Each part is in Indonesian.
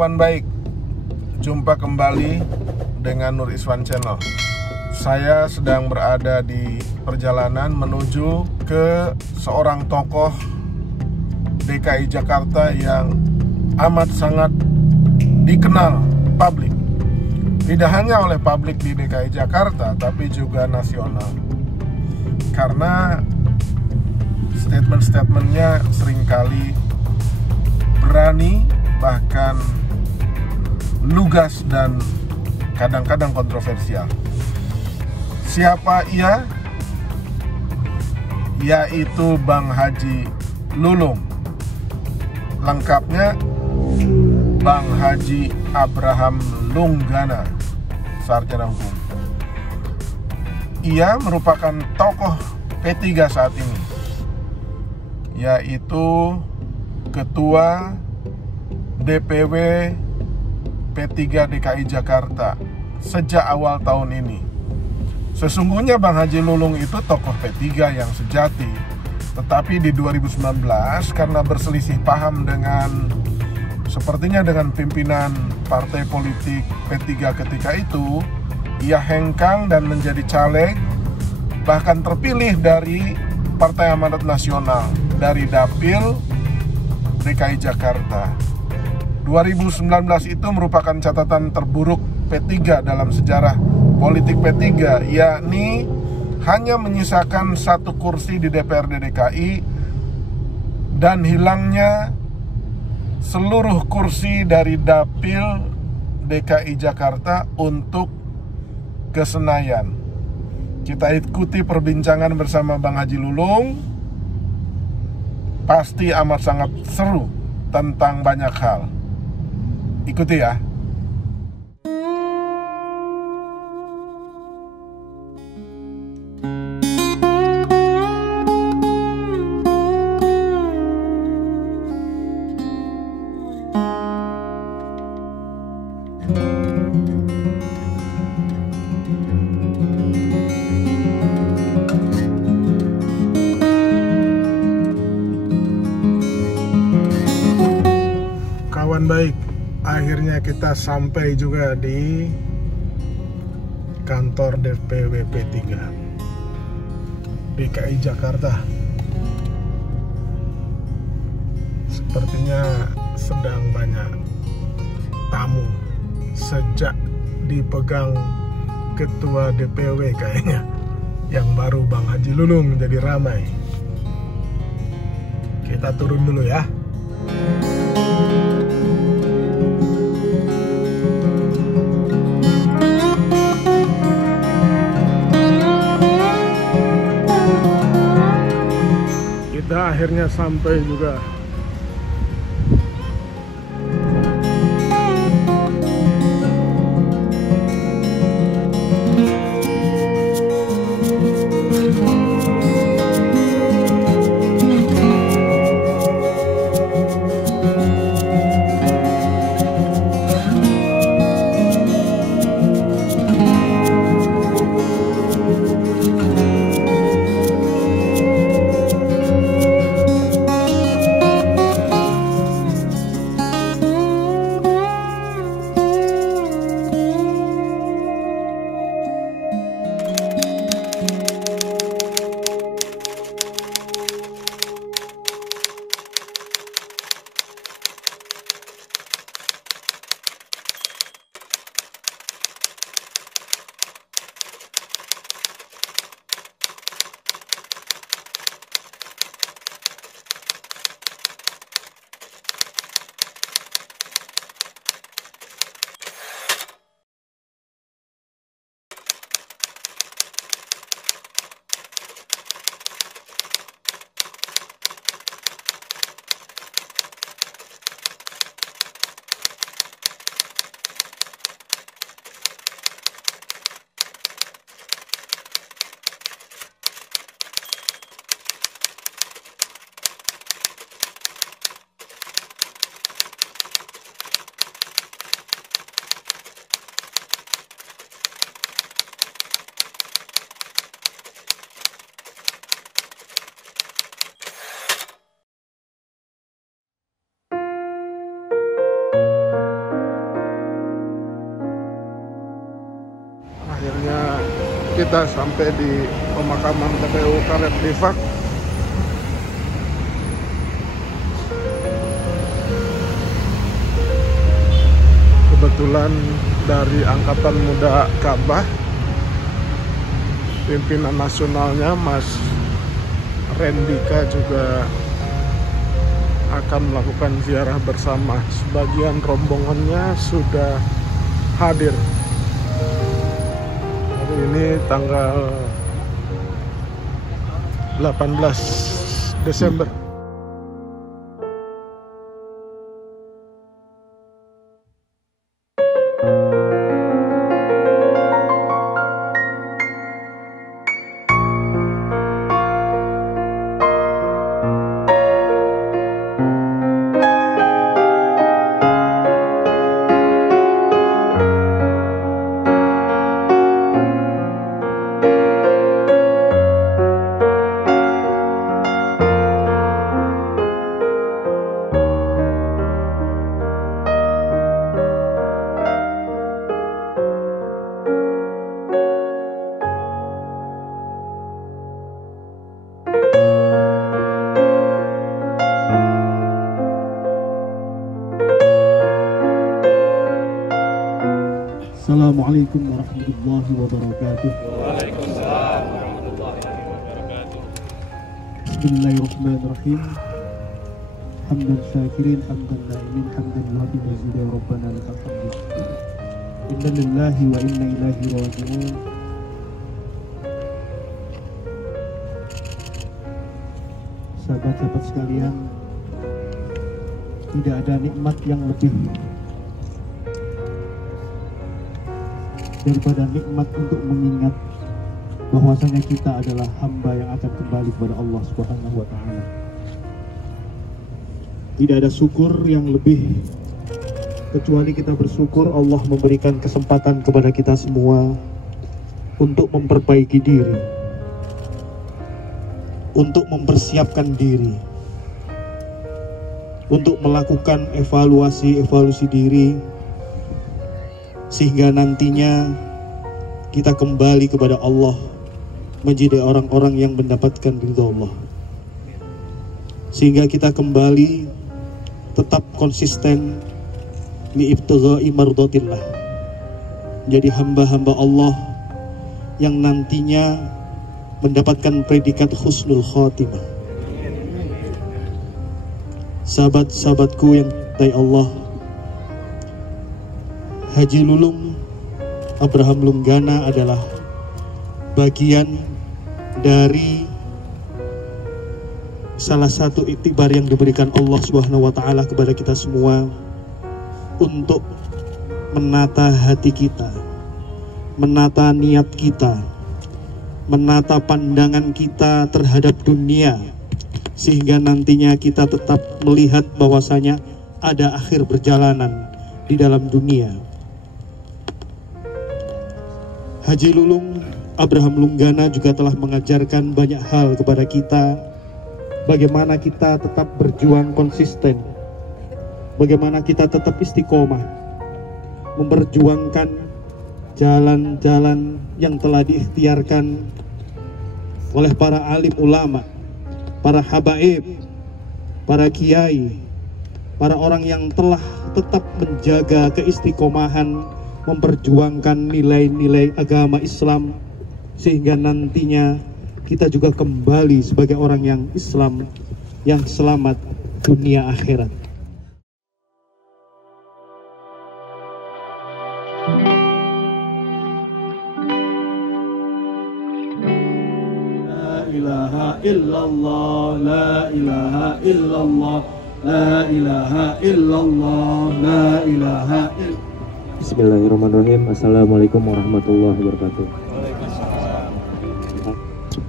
kawan baik, jumpa kembali dengan Nur Iswan Channel. Saya sedang berada di perjalanan menuju ke seorang tokoh DKI Jakarta yang amat sangat dikenal publik. Tidak hanya oleh publik di DKI Jakarta, tapi juga nasional. Karena statement-statementnya seringkali berani, bahkan lugas dan kadang-kadang kontroversial. Siapa ia? Yaitu Bang Haji Lulung. Lengkapnya Bang Haji Abraham Lunggana, sarjana hukum. Ia merupakan tokoh P3 saat ini, yaitu Ketua DPW P3 DKI Jakarta sejak awal tahun ini. Sesungguhnya Bang Haji Lulung itu tokoh P3 yang sejati, tetapi di 2019 karena berselisih paham sepertinya dengan pimpinan partai politik P3 ketika itu, ia hengkang dan menjadi caleg, bahkan terpilih dari Partai Amanat Nasional dari Dapil DKI Jakarta. 2019 itu merupakan catatan terburuk P3 dalam sejarah politik P3, yakni hanya menyisakan 1 kursi di DPRD DKI dan hilangnya seluruh kursi dari Dapil DKI Jakarta untuk ke Senayan. Kita ikuti perbincangan bersama Bang Haji Lulung. Pasti amat sangat seru tentang banyak hal. Ikuti ya. Kawan baik, akhirnya kita sampai juga di kantor DPW P3 DKI Jakarta. Sepertinya sedang banyak tamu sejak dipegang ketua DPW kayaknya yang baru Bang Haji Lulung, jadi ramai. Kita turun dulu ya. Kita akhirnya sampai juga. Akhirnya kita sampai di pemakaman TPU Karet Bifak. Kebetulan dari Angkatan Muda Ka'bah, pimpinan nasionalnya Mas Rendika juga akan melakukan ziarah bersama. Sebagian rombongannya sudah hadir. Hari ini tanggal 18 Desember. Assalamualaikum warahmatullahi wabarakatuh. Waalaikumsalam warahmatullahi wabarakatuh. Bismillahirrahmanirrahim. Hamdan syakirin, hamdan na'imin, hamdan wafi mazidah Rabbana lakal hamdu. Inna lillahi wa inna ilaihi raji'un. Sahabat-sahabat sekalian, tidak ada nikmat yang lebih daripada nikmat untuk mengingat bahwasanya kita adalah hamba yang akan kembali kepada Allah Subhanahu wa Ta'ala. Tidak ada syukur yang lebih kecuali kita bersyukur Allah memberikan kesempatan kepada kita semua untuk memperbaiki diri, untuk mempersiapkan diri, untuk melakukan evaluasi diri, sehingga nantinya kita kembali kepada Allah menjadi orang-orang yang mendapatkan ridha Allah, sehingga kita kembali tetap konsisten liibtigha'i mardatillah, menjadi hamba-hamba Allah yang nantinya mendapatkan predikat husnul khotimah. Sahabat-sahabatku yang dicintai Allah, Haji Lulung Abraham Lunggana adalah bagian dari salah satu iktibar yang diberikan Allah Subhanahu wa Ta'ala kepada kita semua untuk menata hati kita, menata niat kita, menata pandangan kita terhadap dunia, sehingga nantinya kita tetap melihat bahwasanya ada akhir perjalanan di dalam dunia. Haji Lulung Abraham Lunggana juga telah mengajarkan banyak hal kepada kita, bagaimana kita tetap berjuang konsisten, bagaimana kita tetap istiqomah memperjuangkan jalan-jalan yang telah diikhtiarkan oleh para alim ulama, para habaib, para kiai, para orang yang telah tetap menjaga keistiqomahan, memperjuangkan nilai-nilai agama Islam, sehingga nantinya kita juga kembali sebagai orang yang Islam yang selamat dunia akhirat. La ilaha illallah, la ilaha illallah, la ilaha illallah, la ilaha illallah. Bismillahirrahmanirrahim. Assalamualaikum warahmatullahi wabarakatuh.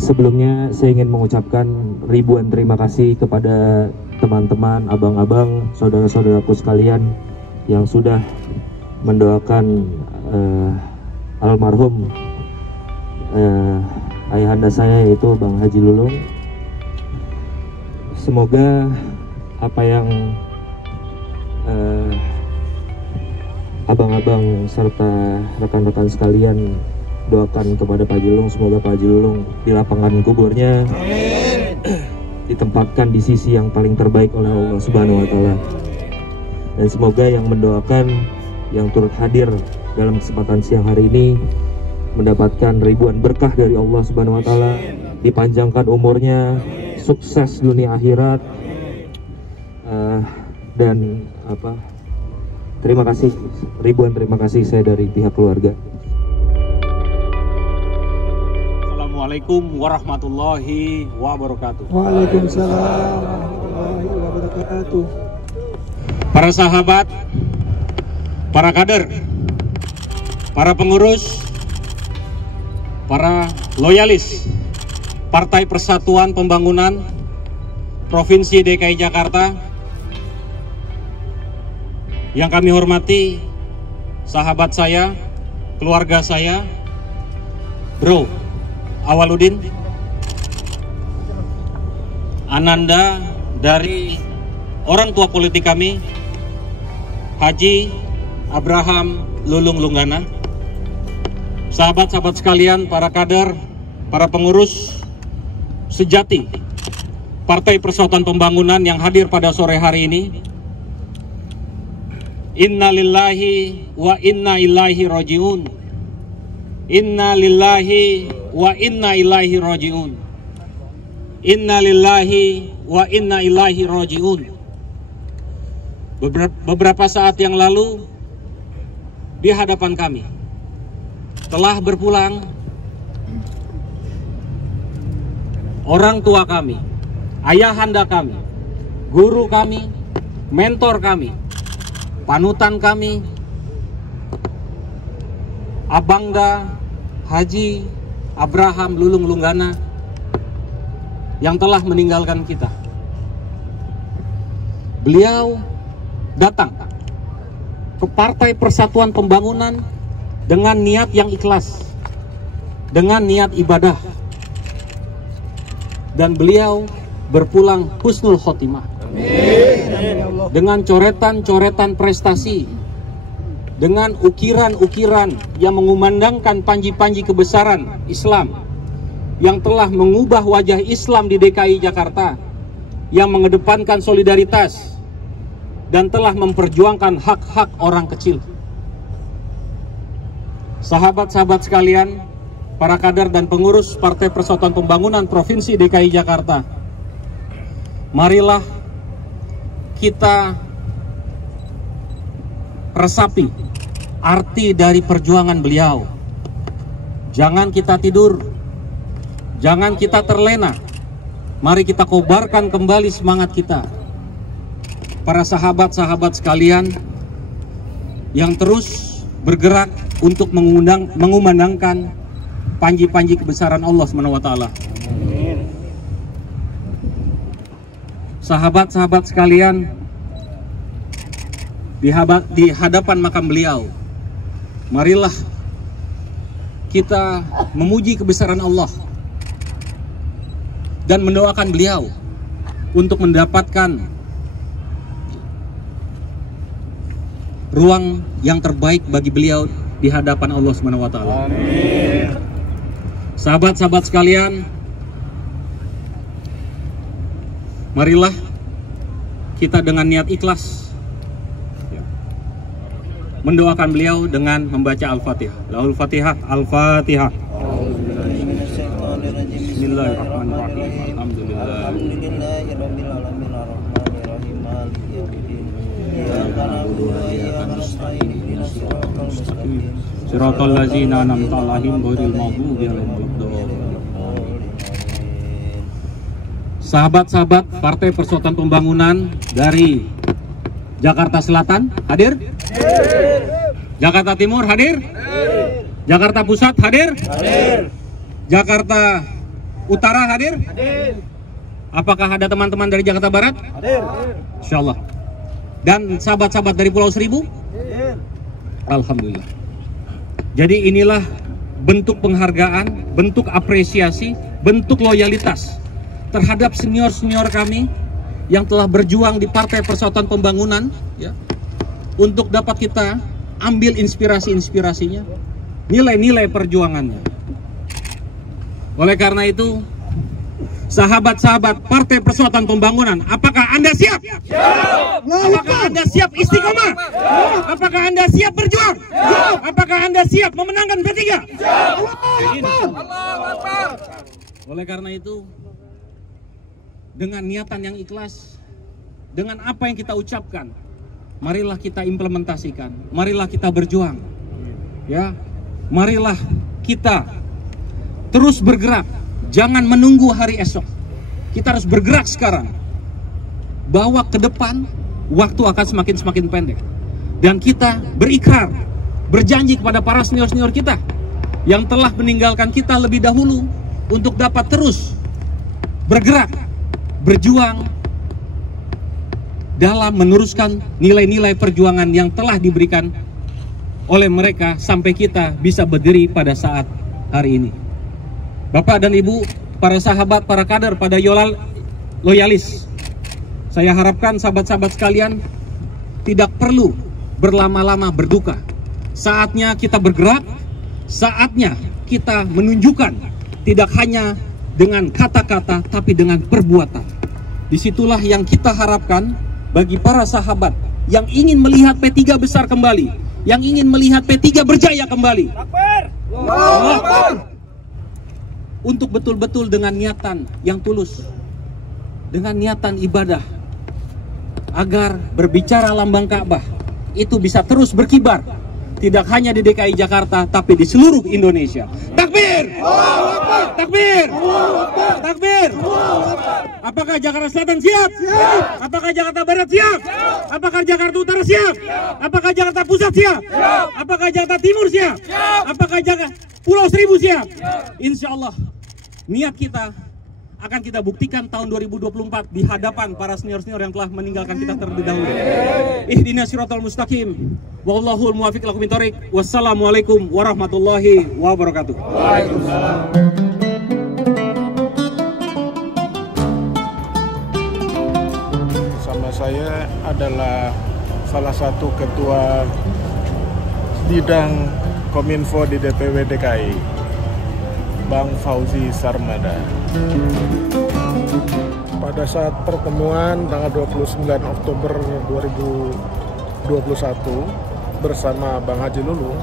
Sebelumnya saya ingin mengucapkan ribuan terima kasih kepada teman-teman, abang-abang, saudara-saudaraku sekalian yang sudah mendoakan almarhum ayahanda saya, yaitu Bang Haji Lulung. Semoga apa yang abang-abang serta rekan-rekan sekalian doakan kepada Pak Haji Lulung, semoga Pak Haji Lulung di lapangan kuburnya ditempatkan di sisi yang paling terbaik oleh Allah Subhanahu wa Ta'ala. Dan semoga yang mendoakan, yang turut hadir dalam kesempatan siang hari ini mendapatkan ribuan berkah dari Allah Subhanahu wa Ta'ala, dipanjangkan umurnya, sukses dunia akhirat, dan terima kasih, ribuan terima kasih saya dari pihak keluarga. Assalamualaikum warahmatullahi wabarakatuh. Waalaikumsalam warahmatullahi wabarakatuh. Para sahabat, para kader, para pengurus, para loyalis Partai Persatuan Pembangunan Provinsi DKI Jakarta, yang kami hormati sahabat saya, keluarga saya, Bro Awaludin, Ananda dari orang tua politik kami, Haji Abraham Lulung Lunggana, sahabat-sahabat sekalian, para kader, para pengurus sejati Partai Persatuan Pembangunan yang hadir pada sore hari ini. Inna lillahi wa inna ilaihi raji'un. Inna lillahi wa inna ilaihi raji'un. Inna lillahi wa inna ilaihi raji'un. Beberapa saat yang lalu di hadapan kami telah berpulang orang tua kami, ayahanda kami, guru kami, mentor kami, panutan kami, Abangda Haji Abraham Lulung Lunggana, yang telah meninggalkan kita. Beliau datang ke Partai Persatuan Pembangunan dengan niat yang ikhlas, dengan niat ibadah, dan beliau berpulang husnul khotimah. Dengan coretan-coretan prestasi, dengan ukiran-ukiran yang mengumandangkan panji-panji kebesaran Islam yang telah mengubah wajah Islam di DKI Jakarta, yang mengedepankan solidaritas dan telah memperjuangkan hak-hak orang kecil. Sahabat-sahabat sekalian, para kader dan pengurus Partai Persatuan Pembangunan Provinsi DKI Jakarta, marilah kita resapi arti dari perjuangan beliau. Jangan kita tidur, jangan kita terlena. Mari kita kobarkan kembali semangat kita. Para sahabat-sahabat sekalian yang terus bergerak untuk mengumandangkan panji-panji kebesaran Allah SWT. Sahabat-sahabat sekalian, di hadapan makam beliau, marilah kita memuji kebesaran Allah dan mendoakan beliau untuk mendapatkan ruang yang terbaik bagi beliau di hadapan Allah SWT. Sahabat-sahabat sekalian, marilah kita dengan niat ikhlas mendoakan beliau dengan membaca Al-Fatihah. Lahul Fatihah, Al-Fatihah. Bismillahirrahmanirrahim. Alhamdulillah. Shiratal ladzina an'amta 'alaihim ghairil maghdubi 'alaihim waladdallin. Sahabat-sahabat Partai Persatuan Pembangunan dari Jakarta Selatan hadir? Jakarta Timur hadir? Jakarta Pusat hadir? Jakarta Utara hadir? Apakah ada teman-teman dari Jakarta Barat? Insya Allah. Dan sahabat-sahabat dari Pulau Seribu? Alhamdulillah. Jadi inilah bentuk penghargaan, bentuk apresiasi, bentuk loyalitas terhadap senior-senior kami yang telah berjuang di Partai Persatuan Pembangunan, ya, untuk dapat kita ambil inspirasi-inspirasinya, nilai-nilai perjuangannya. Oleh karena itu, sahabat-sahabat Partai Persatuan Pembangunan, apakah Anda siap? Apakah Anda siap istiqomah? Apakah Anda siap berjuang? Apakah Anda siap memenangkan P3? Oleh karena itu, dengan niatan yang ikhlas, dengan apa yang kita ucapkan, marilah kita implementasikan, marilah kita berjuang. Ya, marilah kita terus bergerak. Jangan menunggu hari esok. Kita harus bergerak sekarang. Bahwa ke depan waktu akan semakin pendek. Dan kita berikrar, berjanji kepada para senior-senior kita yang telah meninggalkan kita lebih dahulu untuk dapat terus bergerak, berjuang dalam meneruskan nilai-nilai perjuangan yang telah diberikan oleh mereka sampai kita bisa berdiri pada saat hari ini. Bapak dan Ibu, para sahabat, para kader, pada loyalis, saya harapkan sahabat-sahabat sekalian tidak perlu berlama-lama berduka. Saatnya kita bergerak, saatnya kita menunjukkan tidak hanya dengan kata-kata tapi dengan perbuatan. Disitulah yang kita harapkan bagi para sahabat yang ingin melihat P3 besar kembali, yang ingin melihat P3 berjaya kembali. Untuk betul-betul dengan niatan yang tulus, dengan niatan ibadah, agar berbicara lambang Ka'bah itu bisa terus berkibar, tidak hanya di DKI Jakarta tapi di seluruh Indonesia. Takbir! Takbir! Takbir! Apakah Jakarta Selatan siap? Apakah Jakarta Barat siap? Apakah Jakarta Utara siap? Apakah Jakarta Pusat siap? Apakah Jakarta Timur siap? Apakah Jakarta Pulau Seribu siap? Insya Allah niat kita akan kita buktikan tahun 2024 di hadapan para senior-senior yang telah meninggalkan kita terlebih dahulu. Ihdinas siratal mustaqim, wallahul muwaffiq ila aqwamit thoriq. Wassalamualaikum warahmatullahi wabarakatuh. Sama saya adalah salah satu ketua bidang Kominfo di DPW DKI, Bang Fauzi Sarmada. Pada saat pertemuan tanggal 29 Oktober 2021 bersama Bang Haji Lulung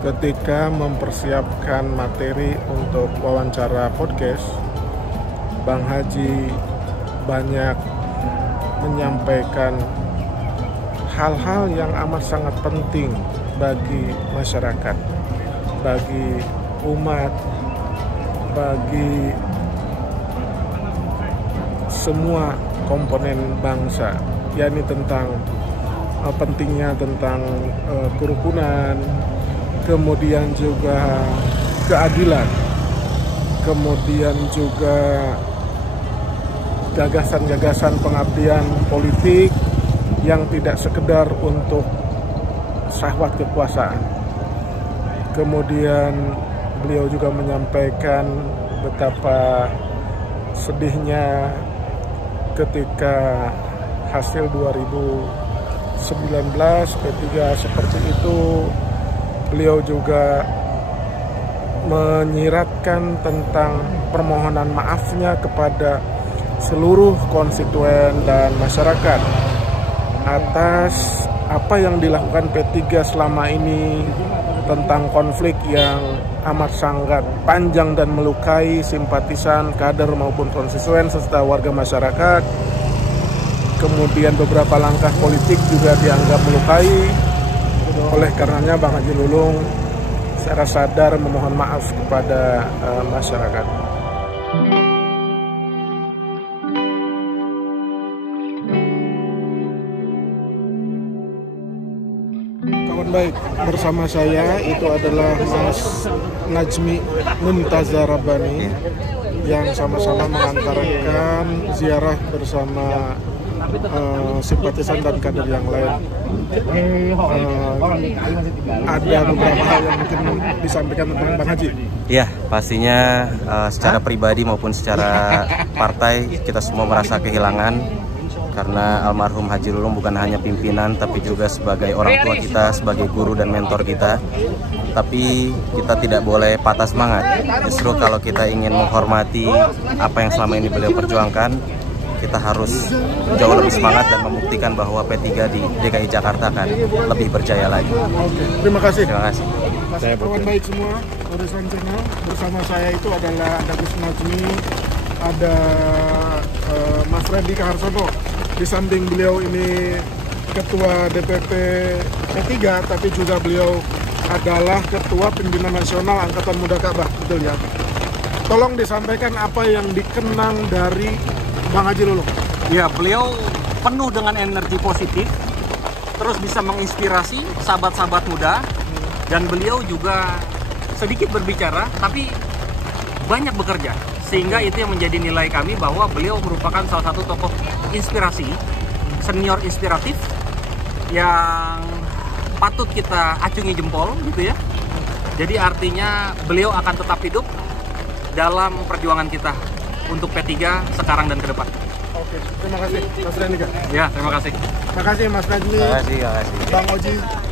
ketika mempersiapkan materi untuk wawancara podcast, Bang Haji banyak menyampaikan hal-hal yang amat sangat penting bagi masyarakat, bagi umat, bagi semua komponen bangsa, yakni tentang pentingnya tentang kerukunan, kemudian juga keadilan, kemudian juga gagasan-gagasan pengabdian politik yang tidak sekedar untuk syahwat kekuasaan. Kemudian beliau juga menyampaikan betapa sedihnya ketika hasil 2019 P3 seperti itu. Beliau juga menyiratkan tentang permohonan maafnya kepada seluruh konstituen dan masyarakat atas apa yang dilakukan P3 selama ini, tentang konflik yang amat sangat panjang dan melukai simpatisan, kader maupun konstituen serta warga masyarakat. Kemudian beberapa langkah politik juga dianggap melukai. Oleh karenanya Bang Haji Lulung secara sadar memohon maaf kepada masyarakat. Baik, bersama saya itu adalah Mas Najmi Mumtaza Rabbani yang sama-sama mengantarkan ziarah bersama simpatisan dan kader yang lain. Ada beberapa hal yang mungkin disampaikan tentang Bang Haji. Ya, pastinya secara pribadi maupun secara partai kita semua merasa kehilangan. Karena almarhum Haji Lulung bukan hanya pimpinan tapi juga sebagai orang tua kita, sebagai guru dan mentor kita. tapi kita tidak boleh patah semangat. Justru kalau kita ingin menghormati apa yang selama ini beliau perjuangkan, kita harus jauh lebih semangat dan membuktikan bahwa P3 di DKI Jakarta akan lebih berjaya lagi. Oke, terima kasih. Terima kasih. Kawan baik semua, Nur Iswan Channel. Bersama saya itu adalah ada Gus Najmi, ada Mas Randy Kaharsono. Di samping beliau ini Ketua DPP P3, tapi juga beliau adalah Ketua Pimpinan Nasional Angkatan Muda Ka'bah. Betul ya? Tolong disampaikan apa yang dikenang dari Bang Haji Lulung. Ya, beliau penuh dengan energi positif, terus bisa menginspirasi sahabat-sahabat muda, dan beliau juga sedikit berbicara, tapi banyak bekerja. Sehingga itu yang menjadi nilai kami bahwa beliau merupakan salah satu tokoh inspirasi, senior inspiratif, yang patut kita acungi jempol gitu ya. Jadi artinya beliau akan tetap hidup dalam perjuangan kita untuk P3 sekarang dan ke depan. Oke, terima kasih Mas Randy. Ya, terima kasih. Terima kasih Mas Najmi. Terima kasih. Bang Oji.